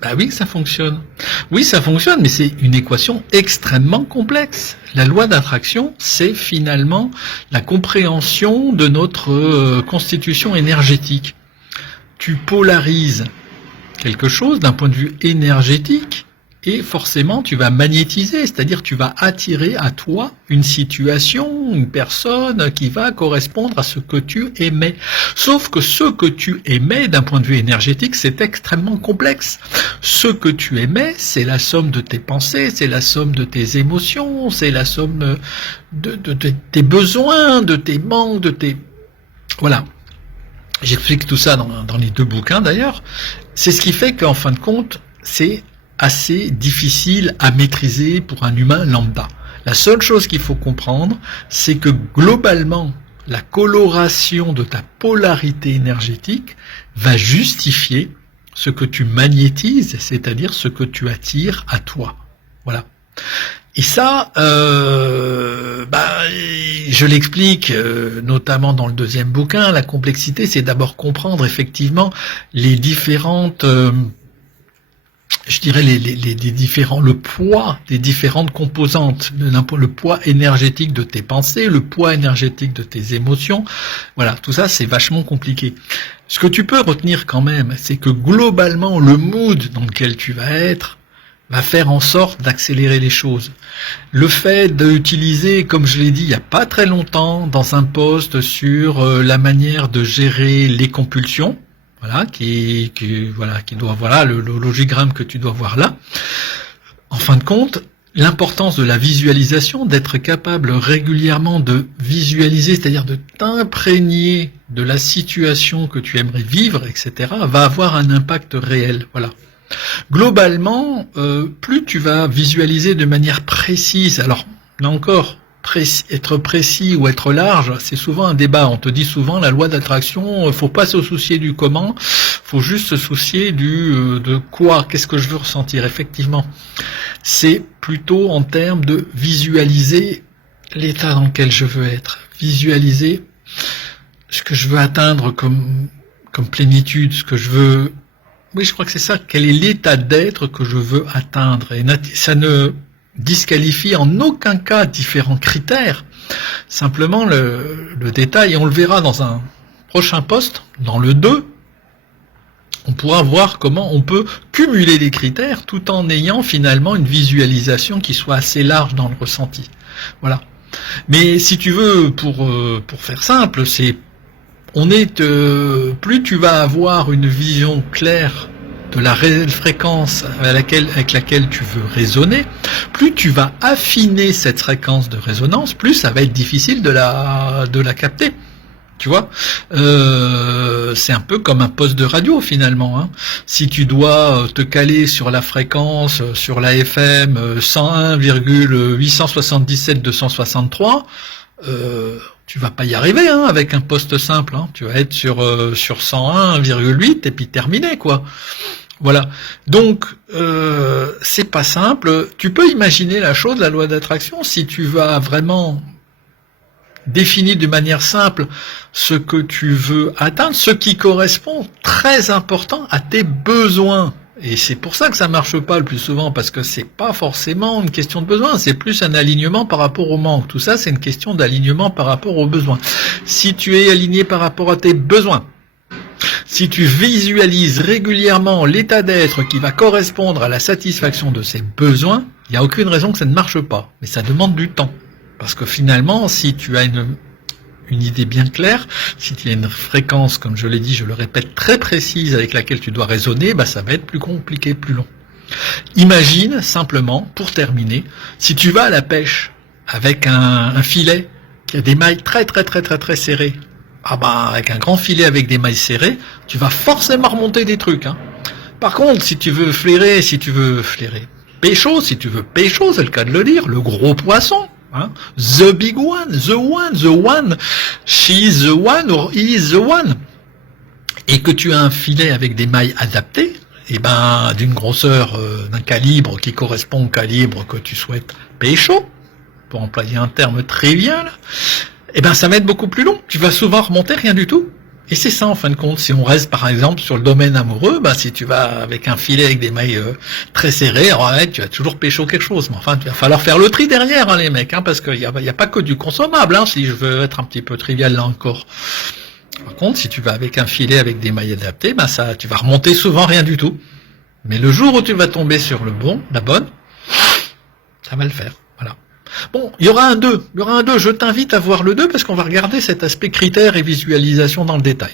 Bah oui, ça fonctionne. Oui, ça fonctionne, mais c'est une équation extrêmement complexe. La loi d'attraction, c'est finalement la compréhension de notre constitution énergétique. Tu polarises quelque chose d'un point de vue énergétique et forcément tu vas magnétiser, c'est-à-dire tu vas attirer à toi une situation, une personne qui va correspondre à ce que tu aimais. Sauf que ce que tu aimais d'un point de vue énergétique, c'est extrêmement complexe. Ce que tu aimais, c'est la somme de tes pensées, c'est la somme de tes émotions, c'est la somme de tes besoins, de tes manques, de tes... Voilà. J'explique tout ça dans les 2 bouquins d'ailleurs. C'est ce qui fait qu'en fin de compte, c'est assez difficile à maîtriser pour un humain lambda. La seule chose qu'il faut comprendre, c'est que globalement, la coloration de ta polarité énergétique va justifier ce que tu magnétises, c'est-à-dire ce que tu attires à toi. Voilà. Et ça, je l'explique notamment dans le 2e bouquin. La complexité, c'est d'abord comprendre effectivement les différentes, je dirais le poids des différentes composantes, le poids énergétique de tes pensées, le poids énergétique de tes émotions. Voilà, tout ça, c'est vachement compliqué. Ce que tu peux retenir quand même, c'est que globalement, le mood dans lequel tu vas être va faire en sorte d'accélérer les choses. Le fait d'utiliser, comme je l'ai dit il n'y a pas très longtemps, dans un post sur la manière de gérer les compulsions, voilà, qui doit, voilà, le logigramme que tu dois voir là. En fin de compte, l'importance de la visualisation, d'être capable régulièrement de visualiser, c'est-à-dire de t'imprégner de la situation que tu aimerais vivre, etc., va avoir un impact réel, voilà. Globalement, plus tu vas visualiser de manière précise, alors là encore, être précis ou être large, c'est souvent un débat. On te dit souvent la loi d'attraction, faut pas se soucier du comment, faut juste se soucier de quoi, qu'est-ce que je veux ressentir. Effectivement, c'est plutôt en termes de visualiser l'état dans lequel je veux être, visualiser ce que je veux atteindre comme plénitude, ce que je veux. Oui, je crois que c'est ça. Quel est l'état d'être que je veux atteindre? Et ça ne disqualifie en aucun cas différents critères. Simplement le détail, et on le verra dans un prochain post, dans le 2, on pourra voir comment on peut cumuler les critères tout en ayant finalement une visualisation qui soit assez large dans le ressenti. Voilà. Mais si tu veux, pour faire simple, plus tu vas avoir une vision claire de la réelle fréquence avec laquelle tu veux résonner, plus tu vas affiner cette fréquence de résonance, plus ça va être difficile de la capter. Tu vois, c'est un peu comme un poste de radio finalement. Hein. Si tu dois te caler sur la fréquence, sur la FM 101,877-263, tu vas pas y arriver hein, avec un poste simple. Hein. Tu vas être sur 101,8 et puis terminé quoi. Voilà. Donc c'est pas simple. Tu peux imaginer la chose, la loi d'attraction, si tu vas vraiment définir de manière simple ce que tu veux atteindre, ce qui correspond très important à tes besoins. Et c'est pour ça que ça marche pas le plus souvent, parce que c'est pas forcément une question de besoin, c'est plus un alignement par rapport au manque. Tout ça, c'est une question d'alignement par rapport aux besoins. Si tu es aligné par rapport à tes besoins, si tu visualises régulièrement l'état d'être qui va correspondre à la satisfaction de ces besoins, il n'y a aucune raison que ça ne marche pas. Mais ça demande du temps. Parce que finalement, si tu as une idée bien claire, si tu as une fréquence, comme je l'ai dit, je le répète, très précise avec laquelle tu dois raisonner, ça va être plus compliqué, plus long. Imagine simplement, pour terminer, si tu vas à la pêche avec un filet qui a des mailles très serrées, avec un grand filet avec des mailles serrées, tu vas forcément remonter des trucs. Hein. Par contre, si tu veux flairer, pécho, c'est le cas de le dire, le gros poisson, hein, the big one, the one, she's the one or he is the one, et que tu as un filet avec des mailles adaptées, d'une grosseur, d'un calibre qui correspond au calibre que tu souhaites pécho, pour employer un terme trivial, ça va être beaucoup plus long. Tu vas souvent remonter rien du tout. Et c'est ça en fin de compte. Si on reste par exemple sur le domaine amoureux, bah si tu vas avec un filet avec des mailles très serrées, alors, ouais, tu vas toujours pécho quelque chose. Mais enfin, il va falloir faire le tri derrière, hein, les mecs, hein, parce qu'il y a pas que du consommable. Hein, si je veux être un petit peu trivial là encore. Par contre, si tu vas avec un filet avec des mailles adaptées, bah ça, tu vas remonter souvent rien du tout. Mais le jour où tu vas tomber sur le bon, la bonne, ça va le faire. Voilà. Bon, il y aura un 2. Je t'invite à voir le 2 parce qu'on va regarder cet aspect critères et visualisation dans le détail.